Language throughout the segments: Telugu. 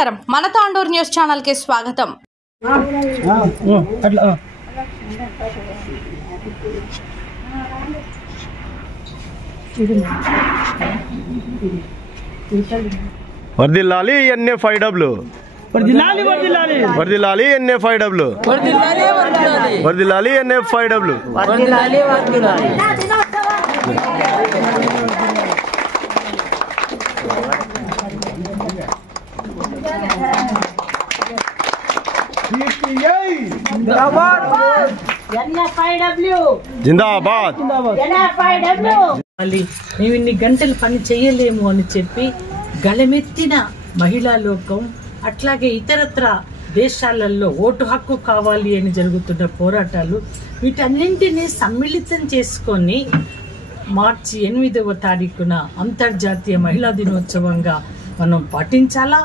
నమస్కారం మన తాండూర్ న్యూస్ ఛానల్ కి స్వాగతం। వర్దిల్లాలి NF5W వర్దిల్లాలి వర్దిల్లాలి వర్దిల్లాలి NF5W వర్దిల్లాలి వర్దిల్లాలి వర్దిల్లాలి NF5W వర్దిల్లాలి వర్దిల్లాలి జిందాబాద్ మేము ఇన్ని గంటలు పని చేయలేము అని చెప్పి గళమెత్తిన మహిళా లోకం, అట్లాగే ఇతరత్ర దేశాలలో ఓటు హక్కు కావాలి అని జరుగుతున్న పోరాటాలు, వీటన్నింటినీ సమ్మిళితం చేసుకొని మార్చి 8వ తారీఖున అంతర్జాతీయ మహిళా దినోత్సవంగా మనం పాటించాలా।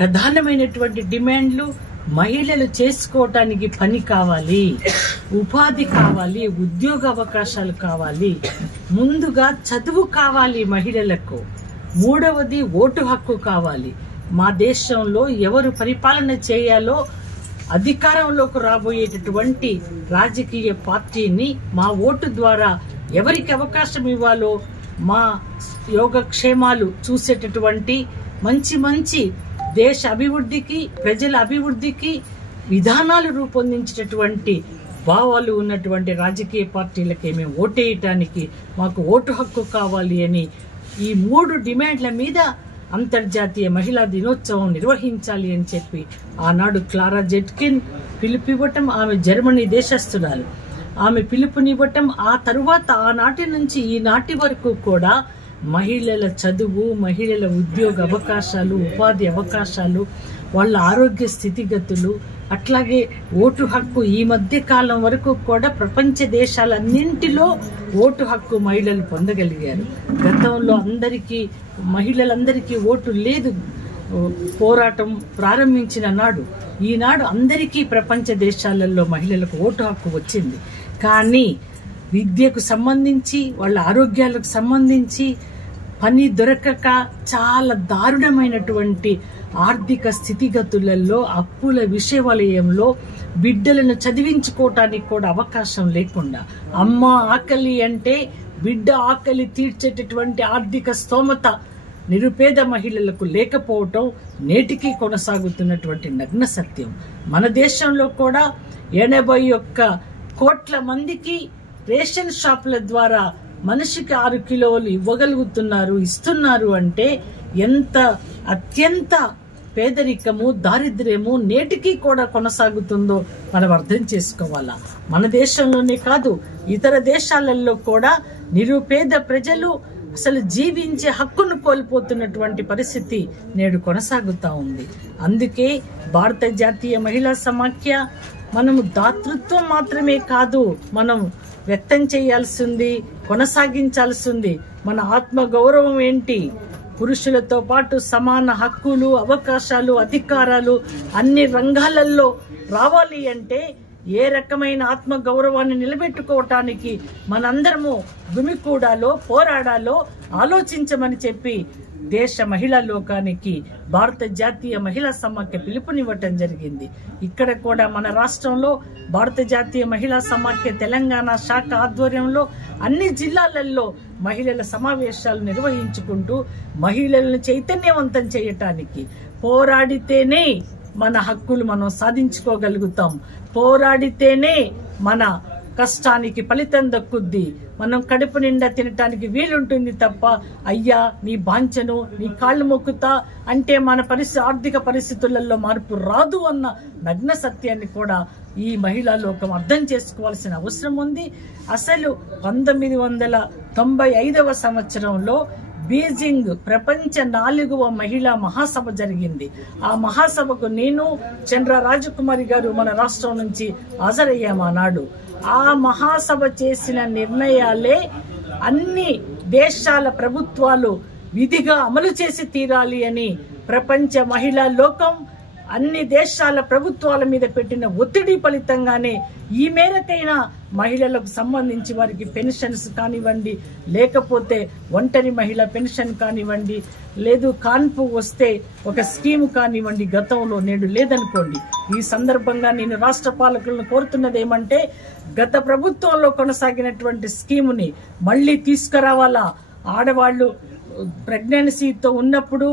ప్రధానమైనటువంటి డిమాండ్లు మహిళలు చేసుకోవటానికి పని కావాలి, ఉపాధి కావాలి, ఉద్యోగ అవకాశాలు కావాలి, ముందుగా చదువు కావాలి మహిళలకు, మూడవది ఓటు హక్కు కావాలి। మా దేశంలో ఎవరు పరిపాలన చేయాలో అధికారంలోకి రాబోయేటటువంటి రాజకీయ పార్టీని మా ఓటు ద్వారా ఎవరికి అవకాశం ఇవ్వాలో, మా యోగక్షేమాలు చూసేటటువంటి మంచి మంచి దేశ అభివృద్ధికి, ప్రజల అభివృద్ధికి విధానాలు రూపొందించేటటువంటి భావాలు ఉన్నటువంటి రాజకీయ పార్టీలకే మేము ఓటేయటానికి మాకు ఓటు హక్కు కావాలి అని ఈ 3 డిమాండ్ల మీద అంతర్జాతీయ మహిళా దినోత్సవం నిర్వహించాలి అని చెప్పి ఆనాడు క్లారా జెట్కిన్ పిలుపివ్వటం, ఆమె జర్మనీ దేశస్థురాలు, ఆమె పిలుపునివ్వటం, ఆ తరువాత ఆనాటి నుంచి ఈనాటి వరకు కూడా మహిళల చదువు, మహిళల ఉద్యోగ అవకాశాలు, ఉపాధి అవకాశాలు, వాళ్ళ ఆరోగ్య స్థితిగతులు, అట్లాగే ఓటు హక్కు ఈ మధ్య కాలం వరకు కూడా ప్రపంచ దేశాలన్నింటిలో ఓటు హక్కు మహిళలు పొందగలిగారు। గతంలో మహిళలందరికీ ఓటు లేదు। పోరాటం ప్రారంభించిన నాడు, ఈనాడు అందరికీ ప్రపంచ దేశాలలో మహిళలకు ఓటు హక్కు వచ్చింది। కానీ విద్యకు సంబంధించి, వాళ్ళ ఆరోగ్యాలకు సంబంధించి పని దొరకక చాలా దారుణమైనటువంటి ఆర్థిక స్థితిగతులలో, అప్పుల విషవలయంలో బిడ్డలను చదివించుకోవటానికి కూడా అవకాశం లేకుండా, అమ్మ ఆకలి అంటే బిడ్డ ఆకలి తీర్చేటటువంటి ఆర్థిక స్తోమత నిరుపేద మహిళలకు లేకపోవటం నేటికి కొనసాగుతున్నటువంటి నగ్న సత్యం। మన దేశంలో కూడా 81 కోట్ల మందికి రేషన్ షాపుల ద్వారా మనిషికి 6 కిలోలు ఇస్తున్నారు అంటే ఎంత అత్యంత పేదరికము, దారిద్ర్యము నేటికి కూడా కొనసాగుతుందో మనం అర్థం చేసుకోవాలా। మన దేశంలోనే కాదు, ఇతర దేశాలలో కూడా నిరుపేద ప్రజలు అసలు జీవించే హక్కును కోల్పోతున్నటువంటి పరిస్థితి నేడు కొనసాగుతా ఉంది। అందుకే భారత జాతీయ మహిళా సమాఖ్య మనము దాతృత్వం మాత్రమే కాదు మనం వ్యక్తం చేయాల్సింది, కొనసాగించాల్సింది మన ఆత్మ గౌరవం ఏంటి, పురుషులతో పాటు సమాన హక్కులు, అవకాశాలు, అధికారాలు అన్ని రంగాలలో రావాలి అంటే ఏ రకమైన ఆత్మ గౌరవాన్ని నిలబెట్టుకోవటానికి మనందరము గుమికూడాలో, పోరాడాలో ఆలోచించమని చెప్పి దేశ మహిళా లోకానికి భారత జాతీయ మహిళా సమాఖ్య పిలుపునివ్వటం జరిగింది। ఇక్కడ కూడా మన రాష్ట్రంలో భారత జాతీయ మహిళా సమాఖ్య తెలంగాణ శాఖ ఆధ్వర్యంలో అన్ని జిల్లాలలో మహిళల సమావేశాలు నిర్వహించుకుంటూ మహిళలను చైతన్యవంతం చేయటానికి, పోరాడితేనే మన హక్కులు మనం సాధించుకోగలుగుతాం, పోరాడితేనే మన కష్టానికి ఫలితం దక్కుద్ది, మనం కడుపు నిండా తినటానికి వీలుంటుంది తప్ప అయ్యా నీ బాంచను, నీ కాళ్ళు మొక్కుతా అంటే మన ఆర్థిక పరిస్థితులలో మార్పు రాదు అన్న నగ్న సత్యాన్ని కూడా ఈ మహిళా లోకం అర్థం చేసుకోవాల్సిన అవసరం ఉంది। అసలు 1995వ సంవత్సరంలో బీజింగ్ ప్రపంచ 4వ మహిళా మహాసభ జరిగింది। ఆ మహాసభకు నేను, చంద్ర రాజకుమారి గారు మన రాష్ట్రం నుంచి హాజరయ్యాము ఆనాడు। ఆ మహాసభ చేసిన నిర్ణయాలే అన్ని దేశాల ప్రభుత్వాలు విధిగా అమలు చేసి తీరాలి అని ప్రపంచ మహిళా లోకం అన్ని దేశాల ప్రభుత్వాల మీద పెట్టిన ఒత్తిడి ఫలితంగానే ఈ మేరకైనా మహిళలకు సంబంధించి వారికి పెన్షన్స్ కానివ్వండి, లేకపోతే ఒంటరి మహిళ పెన్షన్ కానివ్వండి, లేదు కాన్పు వస్తే ఒక స్కీమ్ కానివ్వండి, గతంలో నేడు లేదనుకోండి. ఈ సందర్భంగా నేను రాష్ట్ర పాలకులను కోరుతున్నది ఏమంటే, గత ప్రభుత్వంలో కొనసాగినటువంటి స్కీముని మళ్లీ తీసుకురావాలా. ఆడవాళ్లు ప్రెగ్నెన్సీతో ఉన్నప్పుడు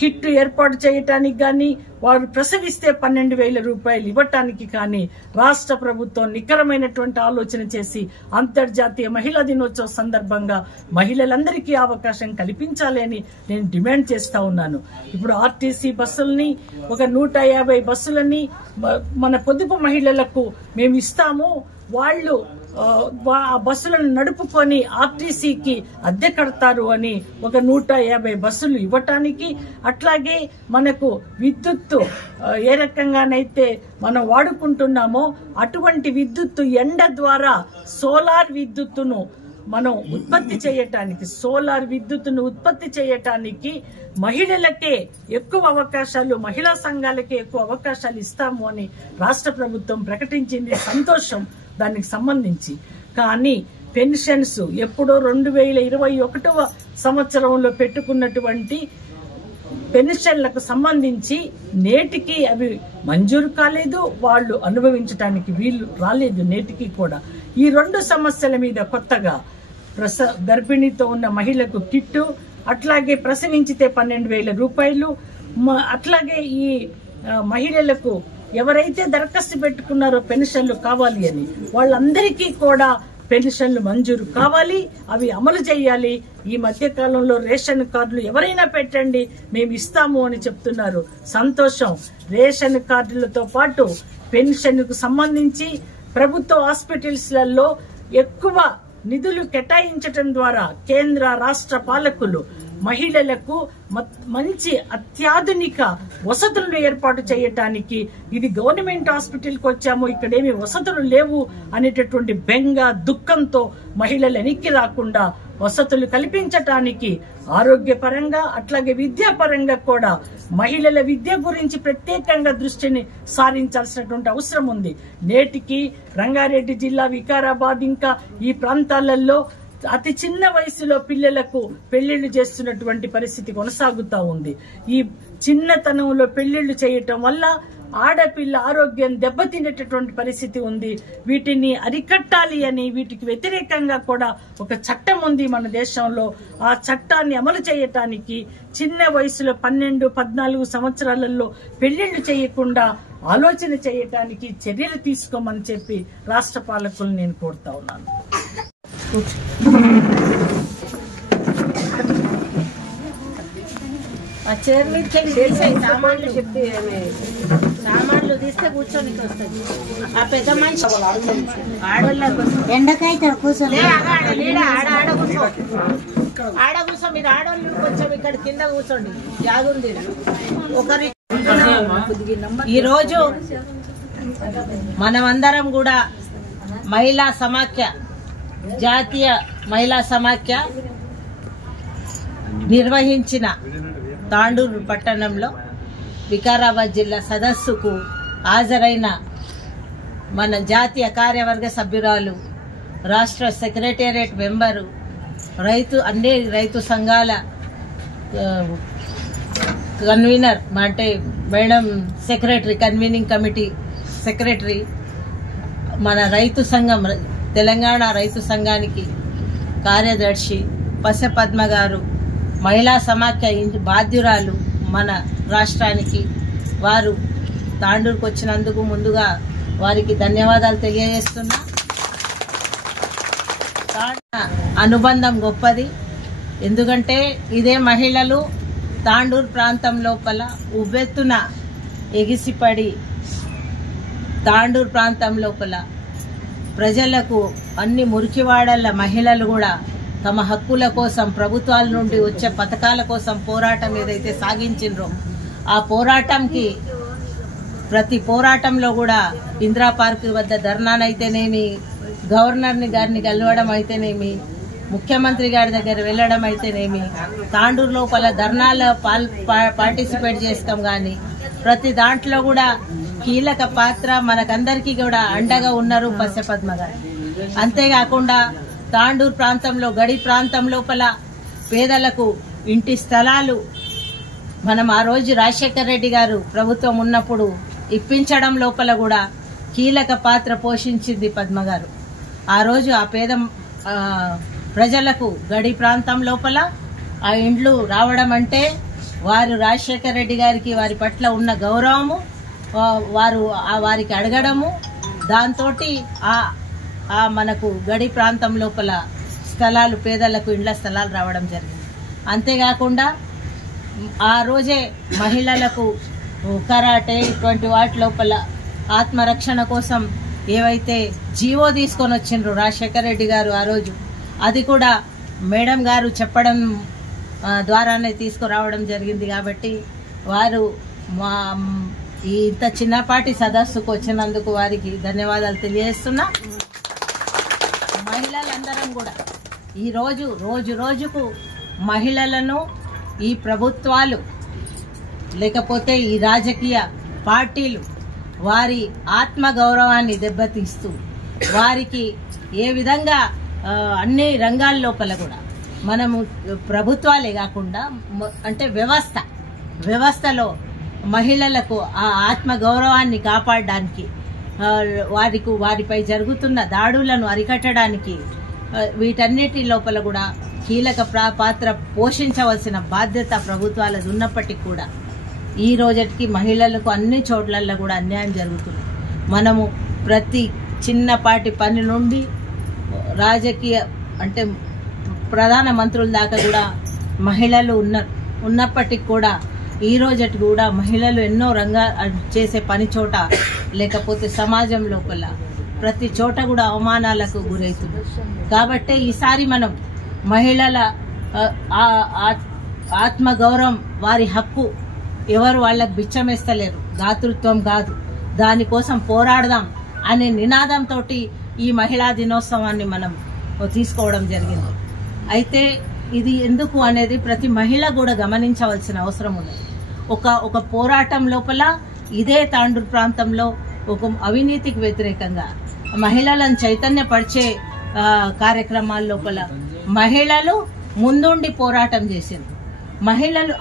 కిట్ ఏర్పాటు చేయటానికి కానీ, వారు ప్రసవిస్తే 12,000 రూపాయలు ఇవ్వటానికి కానీ రాష్ట్ర ప్రభుత్వం నికరమైనటువంటి ఆలోచన చేసి అంతర్జాతీయ మహిళా దినోత్సవ సందర్భంగా మహిళలందరికీ అవకాశం కల్పించాలి అని నేను డిమాండ్ చేస్తా ఉన్నాను. ఇప్పుడు ఆర్టీసీ బస్సుల్ని, ఒక 150 బస్సులని మన పొదుపు మహిళలకు మేము ఇస్తాము. వాళ్ళు ఆ బస్సులను నడుపుకొని ఆర్టీసీకి అద్దె కడతారు అని ఒక 150 బస్సులు ఇవ్వటానికి, అట్లాగే మనకు విద్యుత్తు ఏ రకంగానైతే మనం వాడుకుంటున్నామో అటువంటి విద్యుత్తు ఎండ ద్వారా సోలార్ విద్యుత్తును మనం ఉత్పత్తి చేయటానికి, సోలార్ విద్యుత్తును ఉత్పత్తి చేయటానికి మహిళలకే ఎక్కువ అవకాశాలు, మహిళా సంఘాలకే ఎక్కువ అవకాశాలు ఇస్తాము అని రాష్ట్ర ప్రభుత్వం ప్రకటించింది. సంతోషం దానికి సంబంధించి. కానీ పెన్షన్స్ ఎప్పుడో 2021వ సంవత్సరంలో పెట్టుకున్నటువంటి పెన్షన్లకు సంబంధించి నేటికి అవి మంజూరు కాలేదు, వాళ్ళు అనుభవించడానికి వీలు రాలేదు నేటికి కూడా. ఈ 2 సమస్యల మీద కొత్తగా గర్భిణీతో ఉన్న మహిళకు కిట్టు, అట్లాగే ప్రసవించితే 12,000 రూపాయలు, అట్లాగే ఈ మహిళలకు ఎవరైతే దరఖాస్తు పెట్టుకున్నారో పెన్షన్లు కావాలి అని వాళ్ళందరికీ కూడా పెన్షన్లు మంజూరు కావాలి, అవి అమలు చేయాలి. ఈ మధ్య కాలంలో రేషన్ కార్డులు ఎవరైనా పెట్టండి మేము ఇస్తాము అని చెప్తున్నారు. సంతోషం. రేషన్ కార్డులతో పాటు పెన్షన్ కు సంబంధించి ప్రభుత్వ హాస్పిటల్స్లలో ఎక్కువ నిధులు కేటాయించడం ద్వారా కేంద్ర రాష్ట్ర పాలకులు మహిళలకు మంచి అత్యాధునిక వసతులను ఏర్పాటు చేయటానికి, ఇది గవర్నమెంట్ హాస్పిటల్కి వచ్చాము ఇక్కడేమి వసతులు లేవు అనేటటువంటి బెంగ దుఃఖంతో మహిళలు వెనక్కి రాకుండా వసతులు కల్పించటానికి ఆరోగ్యపరంగా అట్లాగే విద్యాపరంగా కూడా మహిళల విద్య గురించి ప్రత్యేకంగా దృష్టిని సారించాల్సినటువంటి అవసరం ఉంది. నేటికి రంగారెడ్డి జిల్లా, వికారాబాద్ ఇంకా ఈ ప్రాంతాలలో అతి చిన్న వయసులో పిల్లలకు పెళ్లిళ్లు చేస్తున్నటువంటి పరిస్థితి కొనసాగుతా ఉంది. ఈ చిన్నతనంలో పెళ్లిళ్లు చేయటం వల్ల ఆడపిల్ల ఆరోగ్యం దెబ్బతినేటటువంటి పరిస్థితి ఉంది. వీటిని అరికట్టాలి అని, వీటికి వ్యతిరేకంగా కూడా ఒక చట్టం ఉంది మన దేశంలో. ఆ చట్టాన్ని అమలు చేయటానికి చిన్న వయసులో 12-14 సంవత్సరాలలో పెళ్లిళ్లు చేయకుండా ఆలోచన చేయటానికి చర్యలు తీసుకోమని చెప్పి రాష్ట్ర పాలకులు నేను కోరుతా ఉన్నాను. సామాన్లు తీస్తే కూర్చొనికి వస్తుంది. ఆ పెద్ద మనిషి ఎండకైతే కూర్చొని ఆడ కూర్చో. మీరు ఆడవాళ్ళు కొంచెం ఇక్కడ కింద కూర్చోండి, జాగుంది. ఒకరి ఈరోజు మనమందరం కూడా మహిళా సమాఖ్య, జాతీయ మహిళా సమాఖ్య నిర్వహించిన తాండూరు పట్టణంలో వికారాబాద్ జిల్లా సదస్సుకు హాజరైన మన జాతీయ కార్యవర్గ సభ్యురాలు, రాష్ట్ర సెక్రటేరియట్ మెంబరు, అన్ని రైతు సంఘాల కన్వీనర్ అంటే madam secretary, convening committee secretary, మన రైతు సంఘం, తెలంగాణ రైతు సంఘానికి కార్యదర్శి పశపద్మ గారు, మహిళా సమాఖ్య బాధ్యురాలు మన రాష్ట్రానికి, వారు తాండూరుకు వచ్చినందుకు ముందుగా వారికి ధన్యవాదాలు తెలియజేస్తున్నా. అనుబంధం గొప్పది. ఎందుకంటే ఇదే మహిళలు తాండూరు ప్రాంతం లోపల ఉవ్వెత్తున ఎగిసిపడి తాండూరు ప్రాంతం లోపల ప్రజలకు అన్ని మురికివాడల మహిళలు కూడా తమ హక్కుల కోసం, ప్రభుత్వాల నుండి వచ్చే పథకాల కోసం పోరాటం ఏదైతే సాగించిండ్రో ఆ పోరాటంకి, ప్రతి పోరాటంలో కూడా ఇందిరా పార్క్ వద్ద ధర్నానైతేనేమి, గవర్నర్ గారిని కలవడం అయితేనేమి, ముఖ్యమంత్రి గారి దగ్గర వెళ్ళడం అయితేనేమి, తాండూరు లోపల ధర్నాలో పార్టిసిపేట్ చేస్తాం. కానీ ప్రతి దాంట్లో కూడా కీలక పాత్ర మనకందరికీ కూడా అండగా ఉన్నారు పద్మ గారు. అంతేకాకుండా తాండూరు ప్రాంతంలో గడి ప్రాంతం లోపల పేదలకు ఇంటి స్థలాలు మనం ఆ రోజు రాజశేఖర రెడ్డి గారు ప్రభుత్వం ఉన్నప్పుడు ఇప్పించడం లోపల కూడా కీలక పాత్ర పోషించింది పద్మ గారు. ఆ రోజు ఆ పేద ప్రజలకు గడి ప్రాంతం లోపల ఆ ఇండ్లు రావడం అంటే వారు రాజశేఖర రెడ్డి గారికి వారి పట్ల ఉన్న గౌరవము, వారికి అడగడము, దాంతో మనకు గడి ప్రాంతం లోపల స్థలాలు పేదలకు ఇండ్ల స్థలాలు రావడం జరిగింది. అంతేకాకుండా ఆ రోజే మహిళలకు కరాటే ఇటువంటి వాటి లోపల ఆత్మరక్షణ కోసం ఏవైతే జీవో తీసుకొని వచ్చిండ్రు రాజశేఖర రెడ్డి గారు ఆ రోజు, అది కూడా మేడం గారు చెప్పడం ద్వారానే తీసుకురావడం జరిగింది. కాబట్టి వారు ఇంత చిన్నపాటి సదస్సుకు వచ్చినందుకు వారికి ధన్యవాదాలు తెలియజేస్తున్నా. మహిళలందరం కూడా ఈరోజు రోజుకు మహిళలను ఈ ప్రభుత్వాలు లేకపోతే ఈ రాజకీయ పార్టీలు వారి ఆత్మగౌరవాన్ని దెబ్బతీస్తూ వారికి ఏ విధంగా అన్ని రంగాల లోపల కూడా మనము ప్రభుత్వాలే కాకుండా అంటే వ్యవస్థలో మహిళలకు ఆ ఆత్మగౌరవాన్ని కాపాడడానికి వారిపై జరుగుతున్న దాడులను అరికట్టడానికి వీటన్నిటి లోపల కూడా కీలక పాత్ర పోషించవలసిన బాధ్యత ప్రభుత్వాలది ఉన్నప్పటికీ కూడా ఈ రోజుకి మహిళలకు అన్ని చోట్లలో కూడా అన్యాయం జరుగుతుంది. మనము ప్రతి చిన్నపాటి పని నుండి రాజకీయ అంటే ప్రధాన మంత్రుల దాకా కూడా మహిళలు ఉన్నప్పటికీ కూడా ఈ రోజుకి కూడా మహిళలు ఎన్నో చేసే పని చోట లేకపోతే సమాజం లోపల ప్రతి చోట కూడా అవమానాలకు గురవుతుంది. కాబట్టి ఈసారి మనం మహిళల ఆత్మగౌరవం వారి హక్కు ఎవరు వాళ్ళకు బిచ్చమేస్తలేరు, దాతృత్వం కాదు, దానికోసం పోరాడదాం అనే నినాదంతో ఈ మహిళా దినోత్సవాన్ని మనం తీసుకోవడం జరిగింది. అయితే ఇది ఎందుకు అనేది ప్రతి మహిళ కూడా గమనించవలసిన అవసరం ఉంది. ఒక పోరాటం లోపల ఇదే తాండూరు ప్రాంతంలో ఒక అవినీతికి వ్యతిరేకంగా మహిళలను చైతన్యపరిచే కార్యక్రమాల లోపల మహిళలు ముందుండి పోరాటం చేసిండ్రు. మహిళలు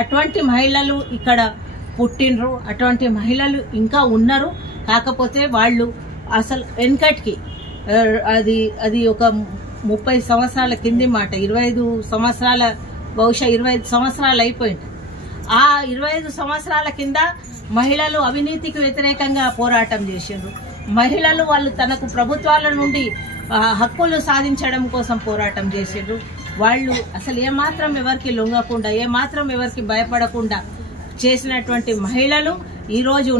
అటువంటి మహిళలు ఇక్కడ పుట్టినరు, అటువంటి మహిళలు ఇంకా ఉన్నారు. కాకపోతే వాళ్ళు అసలు వెనకటికి అది ఒక 30 సంవత్సరాల కింది మాట, 25 సంవత్సరాల బహుశా 25 సంవత్సరాలు అయిపోయింది. ఆ 25 సంవత్సరాల కింద మహిళలు అవినీతికి వ్యతిరేకంగా పోరాటం చేసిండ్రు. మహిళలు వాళ్ళు తనకు ప్రభుత్వాల నుండి హక్కులు సాధించడం కోసం పోరాటం చేసిండ్రు. వాళ్ళు అసలు ఏమాత్రం ఎవరికి లొంగకుండా ఏమాత్రం ఎవరికి భయపడకుండా చేసినటువంటి మహిళలు ఈరోజు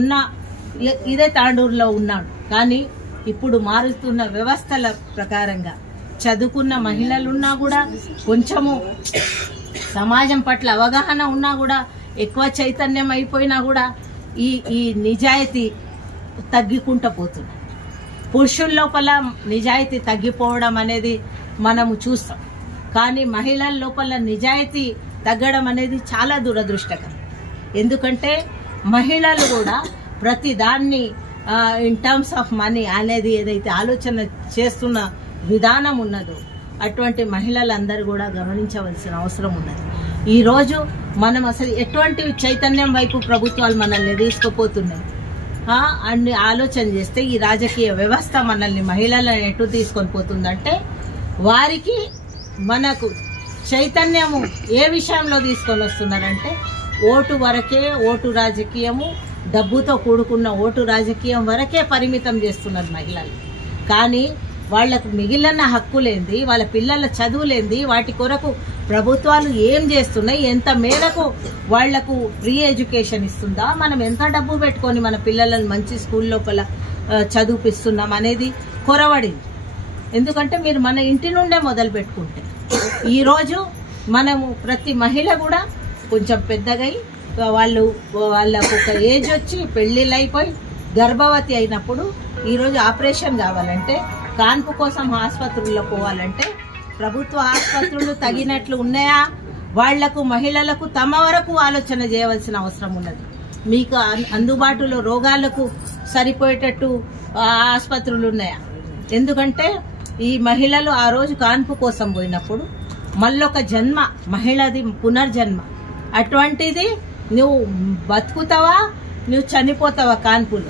ఇదే తాండూరులో ఉన్నాడు. కానీ ఇప్పుడు మారుతున్న వ్యవస్థల ప్రకారంగా చదువుకున్న మహిళలున్నా కూడా కొంచెము సమాజం పట్ల అవగాహన ఉన్నా కూడా ఎక్కువ చైతన్యం అయిపోయినా కూడా ఈ నిజాయితీ తగ్గికుంటూ పోతుంది. పురుషుల లోపల నిజాయితీ తగ్గిపోవడం అనేది మనము చూస్తాం. కానీ మహిళల లోపల నిజాయితీ తగ్గడం అనేది చాలా దురదృష్టకరం. ఎందుకంటే మహిళలు కూడా ప్రతి దాన్ని ఇన్ టర్మ్స్ ఆఫ్ మనీ అనేది ఏదైతే ఆలోచన చేస్తున్న విధానం ఉన్నదో అటువంటి మహిళలందరూ కూడా గమనించవలసిన అవసరం ఉన్నది. ఈరోజు మనం అసలు ఎటువంటి చైతన్యం వైపు ప్రభుత్వాలు మనల్ని తీసుకుపోతున్నాయి అన్ని ఆలోచన చేస్తే ఈ రాజకీయ వ్యవస్థ మనల్ని మహిళలను ఎటు తీసుకొని పోతుందంటే వారికి మనకు చైతన్యము ఏ విషయంలో తీసుకొని వస్తున్నారంటే ఓటు వరకే, ఓటు రాజకీయము, డబ్బుతో కూడుకున్న ఓటు రాజకీయం వరకే పరిమితం చేస్తున్నారు మహిళలు. కానీ వాళ్లకు మిగిలిన హక్కులేంది, వాళ్ళ పిల్లల చదువులేంది, వాటి కొరకు ప్రభుత్వాలు ఏం చేస్తున్నాయి, ఎంత మేరకు వాళ్లకు ఫ్రీ ఎడ్యుకేషన్ ఇస్తుందా, మనం ఎంత డబ్బు పెట్టుకొని మన పిల్లలను మంచి స్కూల్ లోపల చదివిపిస్తున్నాం అనేది కొరవడింది. ఎందుకంటే మీరు మన ఇంటి నుండే మొదలు పెట్టుకుంటే ఈరోజు మనము ప్రతి మహిళ కూడా కొంచెం పెద్దగై వాళ్ళకు ఒక ఏజ్ వచ్చి పెళ్లిళ్ళు అయిపోయి గర్భవతి అయినప్పుడు ఈరోజు ఆపరేషన్ కావాలంటే, కాన్పు కోసం ఆసుపత్రుల్లో పోవాలంటే ప్రభుత్వ ఆసుపత్రులు తగినట్లు ఉన్నాయా, వాళ్లకు మహిళలకు తమ వరకు ఆలోచన చేయవలసిన అవసరం ఉన్నది. మీకు అందుబాటులో రోగాలకు సరిపోయేటట్టు ఆసుపత్రులు ఉన్నాయా? ఎందుకంటే ఈ మహిళలు ఆ రోజు కాన్పు కోసం పోయినప్పుడు మళ్ళొక జన్మ, మహిళది పునర్జన్మ. అటువంటిది నువ్వు బతుకుతావా, నువ్వు చనిపోతావా కాన్పులు?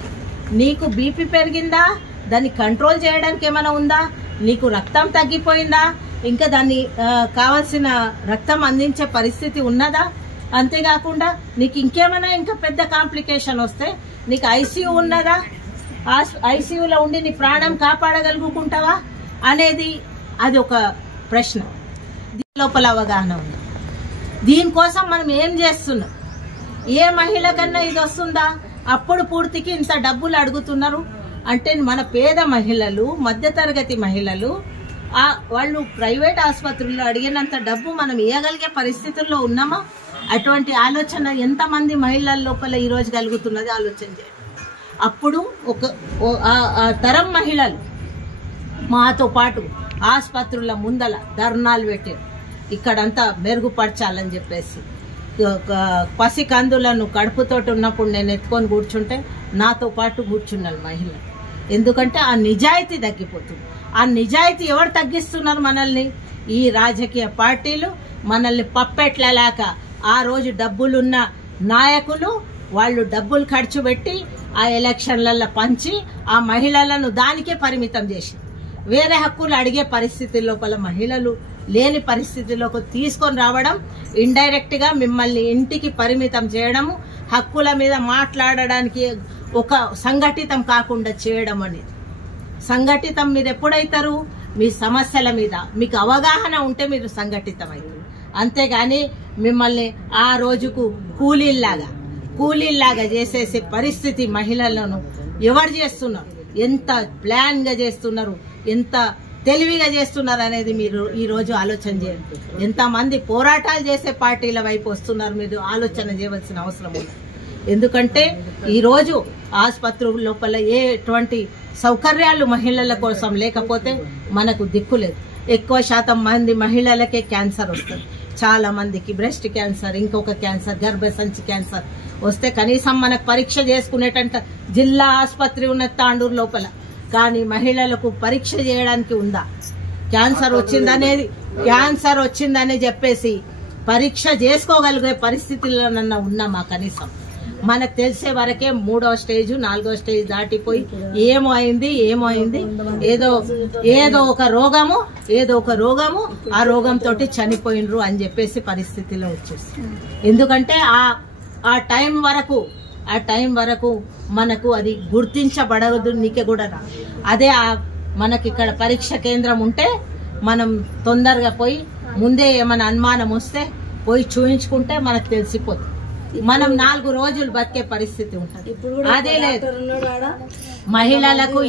నీకు బీపీ పెరిగిందా, దాన్ని కంట్రోల్ చేయడానికి ఏమైనా ఉందా? నీకు రక్తం తగ్గిపోయిందా, ఇంకా దాన్ని కావాల్సిన రక్తం అందించే పరిస్థితి ఉన్నదా? అంతేకాకుండా నీకు ఇంకేమైనా ఇంకా పెద్ద కాంప్లికేషన్ వస్తే నీకు ఐసీయూ ఉన్నదా? ఐసీయూలో ఉండి నీ ప్రాణం కాపాడగలుగుకుంటావా అనేది అది ఒక ప్రశ్న. దీని లోపల అవగాహన ఉంది. దీనికోసం మనం ఏం చేస్తున్నాం? ఏ మహిళ కన్నా ఇది వస్తుందా? అప్పుడు పూర్తికి ఇంత డబ్బులు అడుగుతున్నారు అంటే మన పేద మహిళలు, మధ్యతరగతి మహిళలు వాళ్ళు ప్రైవేట్ ఆసుపత్రుల్లో అడిగినంత డబ్బు మనం ఇవ్వగలిగే పరిస్థితుల్లో ఉన్నామా? అటువంటి ఆలోచన ఎంతమంది మహిళల లోపల ఈరోజు కలుగుతున్నది ఆలోచన చేయండి. అప్పుడు ఒక తరం మహిళలు మాతో పాటు ఆసుపత్రుల ముందల ధర్నాలు పెట్టారు, ఇక్కడంతా మెరుగుపరచాలని చెప్పేసి. పసికందులను కడుపుతోటి ఉన్నప్పుడు నేను ఎత్తుకొని కూర్చుంటే నాతో పాటు కూర్చున్నారు మహిళలు. ఎందుకంటే ఆ నిజాయితీ తగ్గిపోతుంది. ఆ నిజాయితీ ఎవరు తగ్గిస్తున్నారు మనల్ని? ఈ రాజకీయ పార్టీలు మనల్ని పప్పెట్లలాక ఆ రోజు డబ్బులున్న నాయకులు వాళ్ళు డబ్బులు ఖర్చు పెట్టి ఆ ఎలక్షన్లలో పంచి ఆ మహిళలను దానికే పరిమితం చేసి వేరే హక్కులు అడిగే పరిస్థితి లోపల మహిళలు లేని పరిస్థితిలోకి తీసుకొని రావడం, ఇండైరెక్ట్ గా మిమ్మల్ని ఇంటికి పరిమితం చేయడము, హక్కుల మీద మాట్లాడడానికి ఒక సంఘటితం కాకుండా చేయడం అనేది. సంఘటితం మీరు ఎప్పుడైతారు? మీ సమస్యల మీద మీకు అవగాహన ఉంటే మీరు సంఘటితం అవుతారు. అంతేగాని మిమ్మల్ని ఆ రోజుకు కూలీల్లాగా చేసేసే పరిస్థితి మహిళలను ఎవరు చేస్తున్నారు, ఎంత ప్లాన్ గా చేస్తున్నారు, ఎంత తెలివిగా చేస్తున్నారు అనేది మీరు ఈ రోజు ఆలోచన చేయండి. ఎంతమంది పోరాటాలు చేసే పార్టీల వైపు వస్తున్నారు మీరు ఆలోచన చేయవలసిన అవసరం ఉంది. ఎందుకంటే ఈ రోజు ఆసుపత్రుల లోపల ఎటువంటి సౌకర్యాలు మహిళల కోసం లేకపోతే మనకు దిక్కు లేదు. ఎక్కువ శాతం మంది మహిళలకే క్యాన్సర్ వస్తుంది, చాలా మందికి బ్రెస్ట్ క్యాన్సర్, ఇంకొక క్యాన్సర్, గర్భసంచి క్యాన్సర్ వస్తే కనీసం మనకు పరీక్ష చేసుకునేటంత జిల్లా ఆసుపత్రి ఉన్న తాండూరు లోపల, కానీ మహిళలకు పరీక్ష చేయడానికి ఉందా? క్యాన్సర్ వచ్చిందనే చెప్పేసి పరీక్ష చేసుకోగలిగే పరిస్థితుల్లోనన్నా ఉన్నామా? కనీసం మనకు తెలిసే వరకే 3వ స్టేజ్ 4వ స్టేజ్ దాటిపోయి ఏమో అయింది ఏదో ఒక రోగము ఆ రోగంతో చనిపోయినరు అని చెప్పేసి పరిస్థితిలో వచ్చేసి. ఎందుకంటే ఆ టైం వరకు మనకు అది గుర్తించబడదు. నీకే కూడా రా అదే మనకి ఇక్కడ పరీక్ష కేంద్రం ఉంటే మనం తొందరగా పోయి ముందే ఏమైనా అనుమానం వస్తే పోయి చూయించుకుంటే మనకు తెలిసిపోతుంది. మనం 4 రోజులు బతికే పరిస్థితి ఉంటుంది. అదే లేదు మహిళలకు.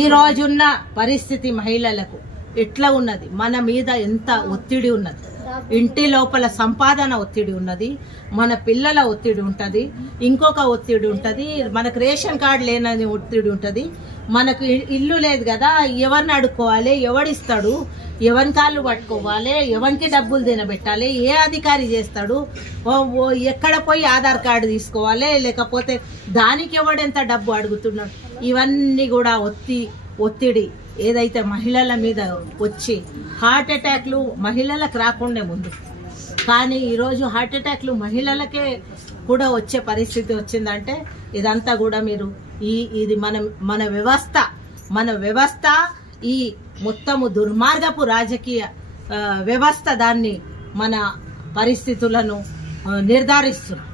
ఈ రోజున్న పరిస్థితి మహిళలకు ఎట్లా ఉన్నది? మన మీద ఎంత ఒత్తిడి ఉన్నది? ఇంటి లోపల సంపాదన ఒత్తిడి ఉన్నది, మన పిల్లల ఒత్తిడి ఉంటది, ఇంకొక ఒత్తిడి ఉంటది, మనకు రేషన్ కార్డు లేనని ఒత్తిడి ఉంటది, మనకు ఇల్లు లేదు కదా, ఎవరిని అడుక్కోవాలి, ఎవడిస్తాడు, ఎవరి కాళ్ళు పట్టుకోవాలి, ఎవరికి డబ్బులు తినబెట్టాలి, ఏ అధికారి చేస్తాడు, ఎక్కడ పోయి ఆధార్ కార్డు తీసుకోవాలి, లేకపోతే దానికి ఎవడెంత డబ్బు అడుగుతున్నాడు, ఇవన్నీ కూడా ఒత్తిడి ఏదైతే మహిళల మీద వచ్చి హార్ట్ అటాక్లు మహిళలకు రాకుండా ముందు, కానీ ఈరోజు హార్ట్ అటాక్లు మహిళలకే కూడా వచ్చే పరిస్థితి వచ్చిందంటే ఇదంతా కూడా మీరు ఇది మన వ్యవస్థ ఈ మొత్తము దుర్మార్గపు రాజకీయ వ్యవస్థ దాన్ని మన పరిస్థితులను నిర్ధారిస్తున్నారు.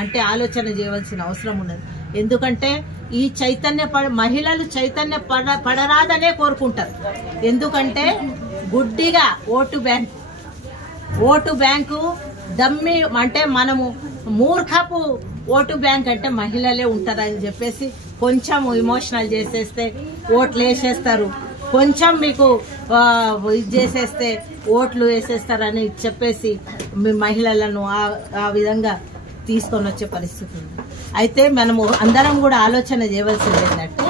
అంటే ఆలోచన చేయవలసిన అవసరం ఉన్నది. ఎందుకంటే ఈ మహిళలు చైతన్య పడరాదనే కోరుకుంటారు. ఎందుకంటే గుడ్డిగా ఓటు బ్యాంకు దమ్మి అంటే మనము మూర్ఖపు ఓటు బ్యాంక్ అంటే మహిళలే ఉంటారని చెప్పేసి కొంచెం ఇమోషనల్ చేసేస్తే ఓట్లు వేసేస్తారు, కొంచెం మీకు ఇది చేసేస్తే ఓట్లు వేసేస్తారని చెప్పేసి మీ మహిళలను ఆ విధంగా తీసుకొని వచ్చే పరిస్థితి ఉంది. అయితే మనము అందరం కూడా ఆలోచన చేయవలసింది ఏంటంటే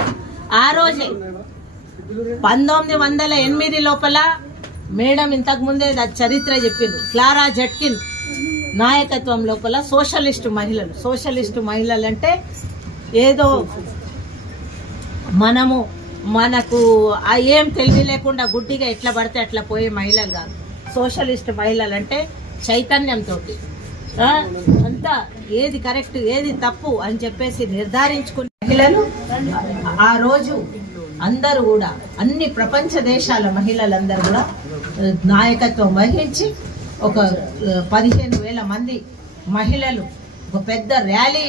ఆ రోజే 1908 లోపల మేడం ఇంతకు ముందే చరిత్ర చెప్పిండ్రు, క్లారా జట్కిన్ నాయకత్వం లోపల సోషలిస్టు మహిళలు అంటే ఏదో మనకు ఏం తెలివి లేకుండా గుడ్డిగా ఎట్లా పడితే అట్లా పోయే మహిళలు కాదు. సోషలిస్ట్ మహిళలు అంటే చైతన్యంతో అంతా ఏది కరెక్ట్ ఏది తప్పు అని చెప్పేసి నిర్ధారించుకునే మహిళలు. ఆ రోజు అందరూ కూడా అన్ని ప్రపంచ దేశాల మహిళలందరూ కూడా నాయకత్వం వహించి ఒక 15,000 మంది మహిళలు ఒక పెద్ద ర్యాలీ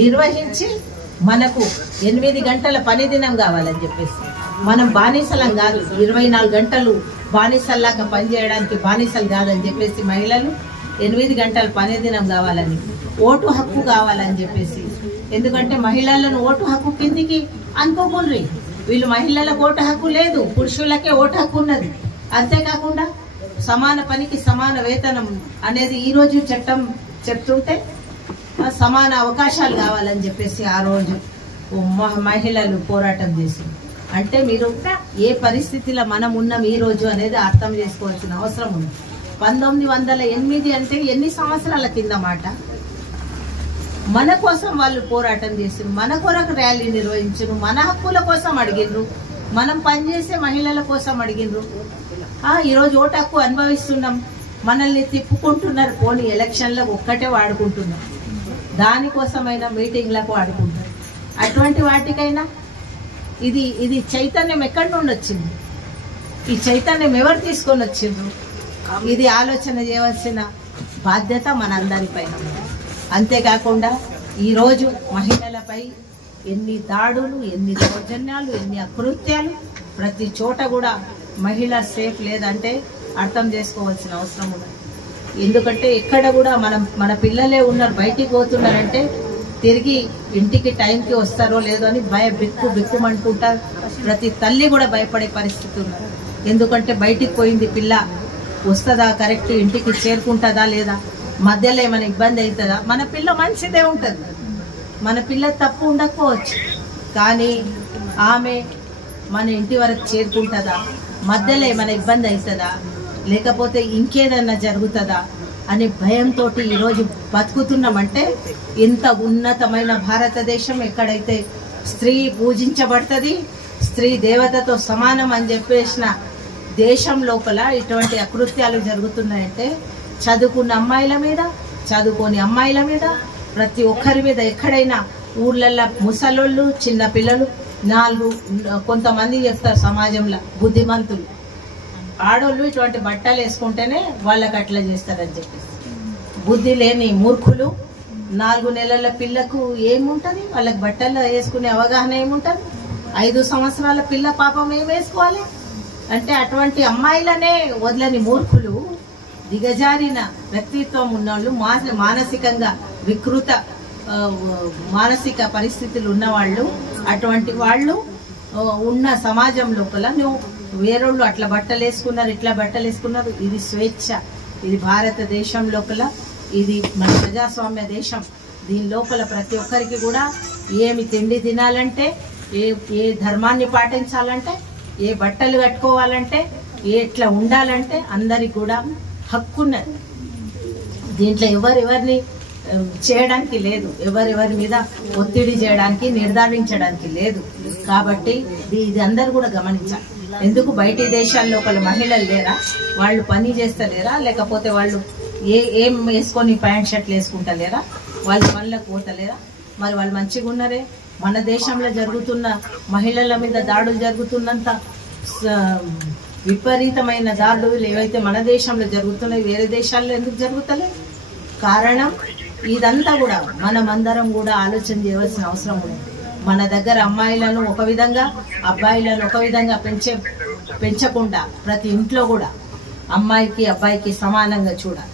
నిర్వహించి మనకు 8 గంటల పని దినం కావాలని చెప్పేసి, మనం బానిసలం కాదు, 24 గంటలు బానిసల్లాగా పనిచేయడానికి బానిసలు కాదని చెప్పేసి మహిళలు 8 గంటల పని దినం కావాలని, ఓటు హక్కు కావాలని చెప్పేసి. ఎందుకంటే మహిళలను ఓటు హక్కు కిందికి అనుకోకుండ్రి, వీళ్ళు మహిళలకు ఓటు హక్కు లేదు, పురుషులకే ఓటు హక్కు ఉన్నది. అంతేకాకుండా సమాన పనికి సమాన వేతనం అనేది ఈ రోజు చట్టం చెప్తుంటే సమాన అవకాశాలు కావాలని చెప్పేసి ఆ రోజు మహిళలు పోరాటం చేసింది. అంటే మీరు ఏ పరిస్థితిలో మనం ఉన్నాం ఈ రోజు అనేది అర్థం చేసుకోవాల్సిన అవసరం ఉంది. 1908 అంటే ఎన్ని సంవత్సరాల కింద మాట. మన కోసం వాళ్ళు పోరాటం చేసిండ్రు, మన కొరకు ర్యాలీ నిర్వహించారు, మన హక్కుల కోసం అడిగిండ్రు, మనం పనిచేసే మహిళల కోసం అడిగిండ్రు. ఈరోజు ఓటు హక్కు అనుభవిస్తున్నాం, మనల్ని తిప్పుకుంటున్నారు, పోనీ ఎలక్షన్లకు ఒక్కటే వాడుకుంటున్నారు, దానికోసమైనా మీటింగ్లకు వాడుకుంటారు. అటువంటి వాటికైనా ఇది చైతన్యం ఎక్కడి నుండి వచ్చింది? ఈ చైతన్యం ఎవరు తీసుకొని వచ్చిండ్రు? ఇది ఆలోచన చేయవలసిన బాధ్యత మనందరిపైన. అంతేకాకుండా ఈరోజు మహిళలపై ఎన్ని దాడులు, ఎన్ని దౌర్జన్యాలు, ఎన్ని అకృత్యాలు, ప్రతి చోట కూడా మహిళ సేఫ్ లేదంటే అర్థం చేసుకోవాల్సిన అవసరం ఉన్నది. ఎందుకంటే ఎక్కడ కూడా మన పిల్లలే ఉన్నారు, బయటికి పోతున్నారంటే తిరిగి ఇంటికి టైంకి వస్తారో లేదో అని బిక్కుమంటుంటారు. ప్రతి తల్లి కూడా భయపడే పరిస్థితి ఉన్నది. ఎందుకంటే బయటికి పోయింది పిల్ల, వస్తుందా కరెక్ట్, ఇంటికి చేరుకుంటుందా లేదా, మధ్యలో ఏమైనా ఇబ్బంది అవుతుందా? మన పిల్ల మంచిదే ఉంటుంది, మన పిల్ల తప్పు ఉండకపోవచ్చు, కానీ ఆమె మన ఇంటి వరకు చేరుకుంటుందా, మధ్యలో ఏమైనా ఇబ్బంది అవుతుందా, లేకపోతే ఇంకేదన్నా జరుగుతుందా అనే భయంతో ఈరోజు బతుకుతున్నామంటే ఇంత ఉన్నతమైన భారతదేశం ఎక్కడైతే స్త్రీ పూజించబడుతుంది, స్త్రీ దేవతతో సమానం అని చెప్పేసిన దేశం లోపల ఇటువంటి అకృత్యాలు జరుగుతున్నాయంటే చదువుకున్న అమ్మాయిల మీద, చదువుకోని అమ్మాయిల మీద, ప్రతి ఒక్కరి మీద ఎక్కడైనా ఊర్లల్లో ముసలోళ్ళు, చిన్న పిల్లలు, కొంతమంది చెప్తారు సమాజంలో బుద్ధిమంతులు, ఆడోళ్ళు ఇటువంటి బట్టలు వేసుకుంటేనే వాళ్ళకి అట్లా చేస్తారని చెప్పేసి. బుద్ధి లేని మూర్ఖులు 4 నెలల పిల్లకు ఏముంటుంది, వాళ్ళకి బట్టలు వేసుకునే అవగాహన ఏముంటుంది? 5 సంవత్సరాల పిల్ల పాపం ఏం వేసుకోవాలి అంటే అటువంటి అమ్మాయిలనే వదలని మూర్ఖులు, దిగజారిన వ్యక్తిత్వం ఉన్నవాళ్ళు, మానసికంగా వికృత మానసిక పరిస్థితులు ఉన్నవాళ్ళు, అటువంటి వాళ్ళు ఉన్న సమాజం లోపల నువ్వు వేరోళ్ళు అట్లా బట్టలు వేసుకున్నారు, ఇట్లా బట్టలు వేసుకున్నారు, ఇది స్వేచ్ఛ, ఇది భారతదేశం లోపల, ఇది మన ప్రజాస్వామ్య దేశం. దీని లోపల ప్రతి ఒక్కరికి కూడా ఏమి తిండి తినాలంటే, ఏ ధర్మాన్ని పాటించాలంటే, ఏ బట్టలు కట్టుకోవాలంటే, ఎట్లా ఉండాలంటే అందరికి కూడా హక్కున్నది. దీంట్లో ఎవరెవరిని చేయడానికి లేదు, ఎవరెవరి మీద ఒత్తిడి చేయడానికి, నిర్ధారించడానికి లేదు. కాబట్టి ఇది అందరూ కూడా గమనించాలి. ఎందుకు బయటి దేశాల లోపల మహిళలు లేరా? వాళ్ళు పని చేస్తలేరా? లేకపోతే వాళ్ళు ఏం వేసుకొని ప్యాంట్ షర్ట్లు వేసుకుంటలేరా? వాళ్ళు పనులకు పోతలేరా? మరి వాళ్ళు మంచిగా ఉన్నారే. మన దేశంలో జరుగుతున్న మహిళల మీద దాడులు జరుగుతున్నంత విపరీతమైన దాడులు ఏవైతే మన దేశంలో జరుగుతున్నాయి వేరే దేశాల్లో ఎందుకు జరుగుతలే? కారణం ఇదంతా కూడా మనమందరం కూడా ఆలోచన చేయవలసిన అవసరం ఉంది. మన దగ్గర అమ్మాయిలను ఒక విధంగా, అబ్బాయిలను ఒక విధంగా పెంచకుండా ప్రతి ఇంట్లో కూడా అమ్మాయికి అబ్బాయికి సమానంగా చూడాలి.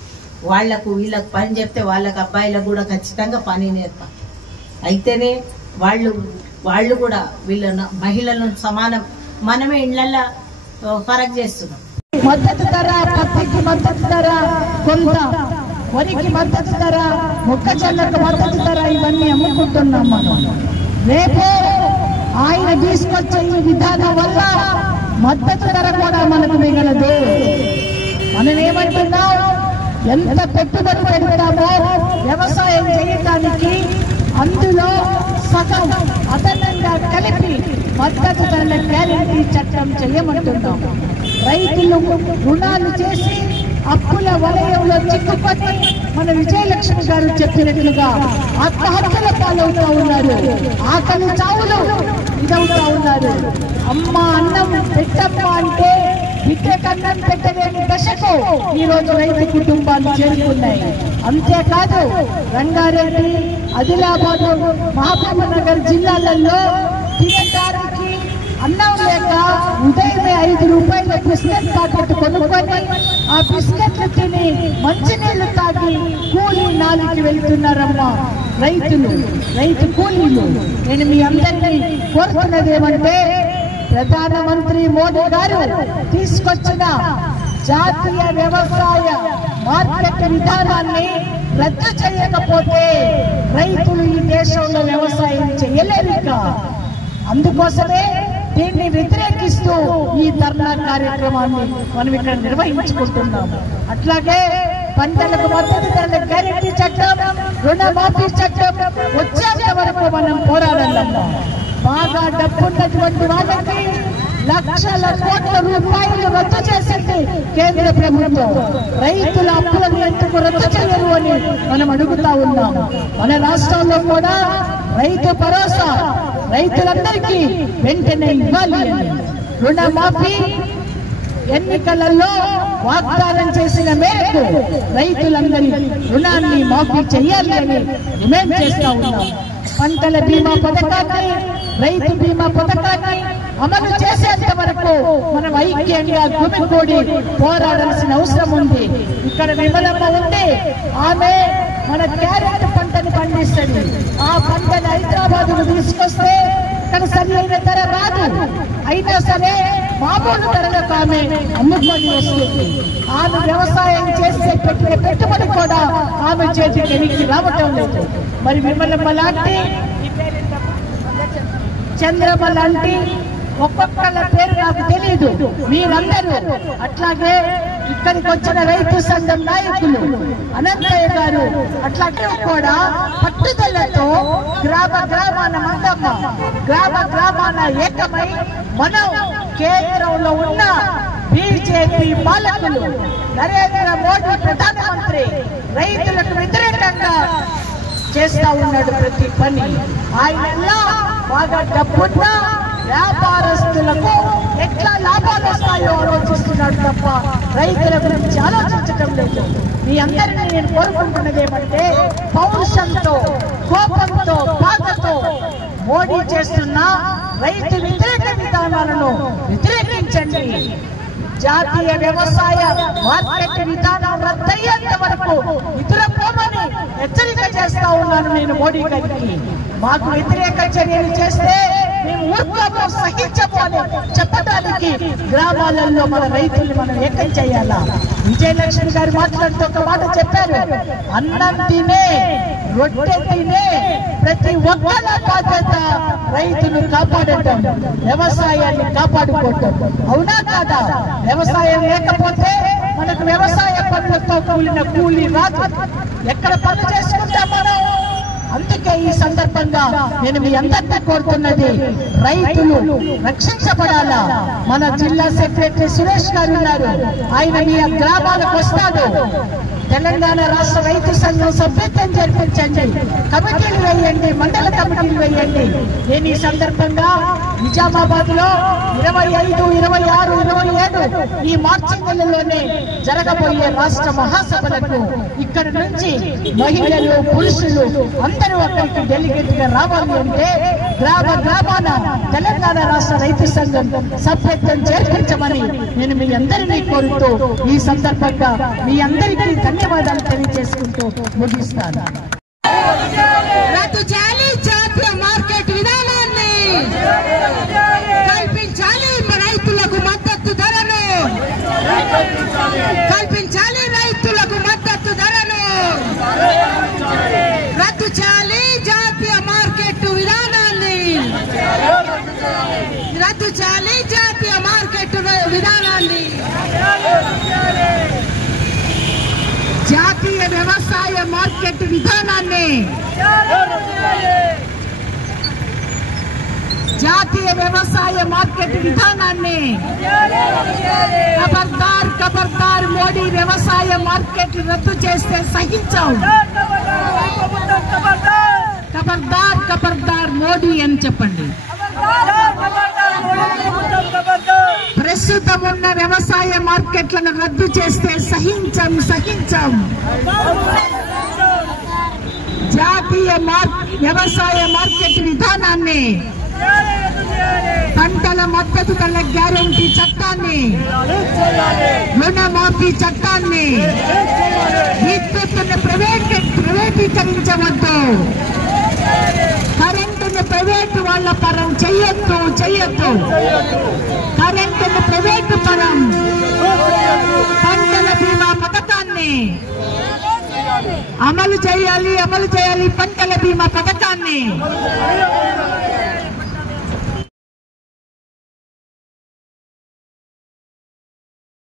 వాళ్లకు వీళ్ళకు పని చెప్తే వాళ్ళకి అబ్బాయిలకు కూడా ఖచ్చితంగా పని నేర్పాలి. అయితేనే వాళ్ళు కూడా వీళ్ళ మహిళలను సమానం. మనమే ఇళ్లలో ఫరక్ చేస్తున్నాం. మద్దతు ధర, పత్తికి మద్దతు ధర, కొంత వరికి మద్దతు ధర, మొక్కజొన్నకు మద్దతు ధర, ఇవన్నీ అమ్ముకుంటున్నాం మనం. రేపు ఆయన తీసుకొచ్చే ఈ విధానం వల్ల మద్దతు ధర కూడా మనకు మిగలదు. మనం ఏమంటున్నాం, ఎంత పెట్టుబడి పెడతామో వ్యవసాయం చేయడానికి అందులో సగం అదనంగా కలిపి మద్దతు ధరల గ్యారెంటీ చట్టం చేయమంటున్నాం. రైతులు రుణాలు చేసి అప్పుల వలయంలో చిక్కుపట్టి మన విజయలక్ష్మి గారు చెప్పినట్లుగా ఆత్మహత్యల పాలవుతా ఉన్నారు, ఆకలి చావులు ఇదవుతా ఉన్నారు. అమ్మ అన్నం పెట్టమ్మ అంటే బిడ్డకన్నం పెట్టలేని దశకు ఈ రోజు రైతు కుటుంబాలు చేరుకున్నాయి. అంతేకాదు రంగారెడ్డి, ఆదిలాబాద్, మహబూబ్ నగర్ జిల్లాలలో తినడానికి అన్నం లేక ఉదయమే 5 రూపాయల బిస్కెట్ ప్యాకెట్ కొనుక్కొని ఆ బిస్కెట్లు తిని మంచినీళ్లు తాగి కూలీ నాలికి వెళ్తున్నారమ్మా రైతులు, రైతు కూలీలు. నేను మీ అందరినీ కోరుతున్నది ఏమంటే, ప్రధానమంత్రి మోడీ గారు తీసుకొచ్చిన జాతీయ వ్యవసాయ మార్కెట్ విధానాన్ని రద్దు చేయకపోతే రైతులు ఈ దేశంలో వ్యవసాయం చేయలేరు. అందుకోసమే దీన్ని వ్యతిరేకిస్తూ ఈ ధర్నా కార్యక్రమాన్ని మనం ఇక్కడ నిర్వహించుకుంటున్నాము. అట్లాగే పంటలకు మద్దతు ధరల గ్యారెంటీ చట్టం, రుణమాఫీ చట్టం వచ్చేంత వరకు మనం పోరాడాలన్నా. బాగా డబ్బున్నటువంటి వాళ్ళకి లక్షల కోట్ల రూపాయలు రద్దు చేసింది కేంద్ర ప్రభుత్వం. రైతుల అప్పులను ఎందుకు రద్దు చేయరు అని మనం అడుగుతా ఉన్నాం. మన రాష్ట్రంలో కూడా రైతు భరోసా రైతులందరికీ వెంటనే ఇవ్వాలి అని, రుణమాఫీ ఎన్నికలలో వాగ్దానం చేసిన మేరకు రైతులందరి రుణాన్ని మాఫీ చేయాలి అని డిమాండ్ చేస్తా ఉన్నాం. పంటల బీమా పథకాన్ని, రైతు బీమా పథకాన్ని అమలు చేసేంత వరకు మనం ఐక్యంగా గుమిగూడి పోరాడాల్సిన అవసరం ఉంది. ఇక్కడ విమలమ్మ ఉంది, ఆమె మన క్యారెట్ పంటని పండిస్తుంది. ఆ పంటని హైదరాబాద్ తీసుకొస్తే ఇక్కడ సరి అయిన ధర రాదు, అయినా సరే మామూలు ధరలకు ఆమె అమ్ముకొని వస్తుంది. ఆమె వ్యవసాయం చేసే పెట్టుబడి కూడా ఆమె చేతికి వెనక్కి రావటం లేదు. మరి విమలమ్మ లాంటి, చంద్రమ్మ లాంటి ఒక్కొక్కళ్ళ పేరు నాకు తెలియదు, మీరందరూ అట్లాగే ఇక్కడికి వచ్చిన రైతు సంఘం నాయకులు అనంతయ్య గారు అట్లాగే కూడా పట్టుదలతో గ్రామాన మందమ్మ, గ్రామాన ఏకమై మనం కేంద్రంలో ఉన్న బీజేపీ పాలకులు, నరేంద్ర మోడీ ప్రధానమంత్రి రైతులకు వ్యతిరేకంగా చేస్తా ఉన్నాడు ప్రతి పని. ఆయన బాగా డబ్బున్న వ్యాపారస్తులకు ఎట్లా లాభాలు వస్తాయో ఆలోచిస్తున్నాడు తప్ప రైతుల గురించి ఆలోచించడం లేదు. మీ అందరినీ నేను కోరుకుంటున్నది ఏమంటే, పౌరుషంతో, కోపంతో, బాధతో మోడీ చేస్తున్న రైతు వ్యతిరేక విధానాలను వ్యతిరేకించండి. జాతీయ వ్యవసాయ మార్కెట్ విధానం రద్దయ్యేంత వరకు ఇతర పోమని హెచ్చరిక చేస్తా ఉన్నాను నేను మోడీ గారికి. మాకు వ్యతిరేక చర్యలు చేస్తే మేము ఊర్లో సహించబోని చెప్పడానికి గ్రామాలలో మన రైతుల్ని మనం ఏకం చేయాలా. విజయలక్ష్మి గారు మాట్లాడుతూ ఒక మాట చెప్పారు, అన్నం తినే, రొట్టె తినే ప్రతి ఒక్కరి బాధ్యత రైతును కాపాడటం, వ్యవసాయాన్ని కాపాడుకోవటం. అవునా కాదా? వ్యవసాయం లేకపోతే మనకు వ్యవసాయ పనులతో కూలిన కూలి రాదు. ఎక్కడ పనులు చేసుకుంటాం మనం? అందుకే ఈ సందర్భంగా నేను మీ అందరినీ కోరుతున్నది, రైతులు రక్షించబడాలా. మన జిల్లా సెక్రటరీ సురేష్ గారు ఉన్నారు, ఆయన మీ గ్రామాలకు వస్తాడు. తెలంగాణ రాష్ట్ర రైతు సంఘం సభ్యత్వం జరిపించండి, కమిటీలు వేయండి, మండల కమిటీలు వేయండి. నేను ఈ సందర్భంగా నిజామాబాద్ లో 25, 26, 27 ఈ మార్చి నెలలోనే జరగబోయే రాష్ట్ర మహాసభలకు ఇక్కడ నుంచి మహిళలు, పురుషులు అందరూ అక్కడికి డెలిగేట్ గా రావాలి అంటే గ్రామాన తెలంగాణ రాష్ట్ర రైతు సంఘం సభ్యత్వం చేర్పించమని నేను మీ అందరినీ కోరుతూ ఈ సందర్భంగా మీ అందరికీ ధన్యవాదాలు తెలియజేసుకుంటూ ముగిస్తాను. రద్దు చేయాలి జాతీయ మార్కెట్ విధానాన్ని, కల్పించాలి రైతులకు మద్దతు ధరను, కల్పించాలి రైతులకు మద్దతు ధరను, రద్దు చేయాలి జాతీయ మార్కెట్ విధానాన్ని, రద్దు చేయాలి జాతీయ మార్కెట్ విధానాన్ని. వ్యవసాయ మార్కెట్ విధానాన్ని, జాతీయ వ్యవసాయ మార్కెట్ విధానాన్ని ఖబర్దార్ ఖబర్దార్ మోడీ వ్యవసాయ మార్కెట్ రద్దు చేస్తే సహించాం. ఖబర్దార్ ఖబర్దార్ మోడీ అని చెప్పండి. ప్రస్తుతం ఉన్న వ్యవసాయ మార్కెట్లను రద్దు చేస్తే సహించం సహించం. జాతీయ వ్యవసాయ మార్కెట్ విధానాన్ని, పంటల మద్దతు ధరల గ్యారంటీ చట్టాన్ని, రుణమాఫీ చట్టాన్ని, విద్యుత్తును ప్రైవేటీకరించవద్దు, కరెంటును ప్రైవేటు వాళ్ళ పరం చెయ్యొద్దు, కరెంటును ప్రైవేటు పరం, పంటల బీమా పథకాన్ని అమలు చేయాలి, పంటల బీమా పథకాన్ని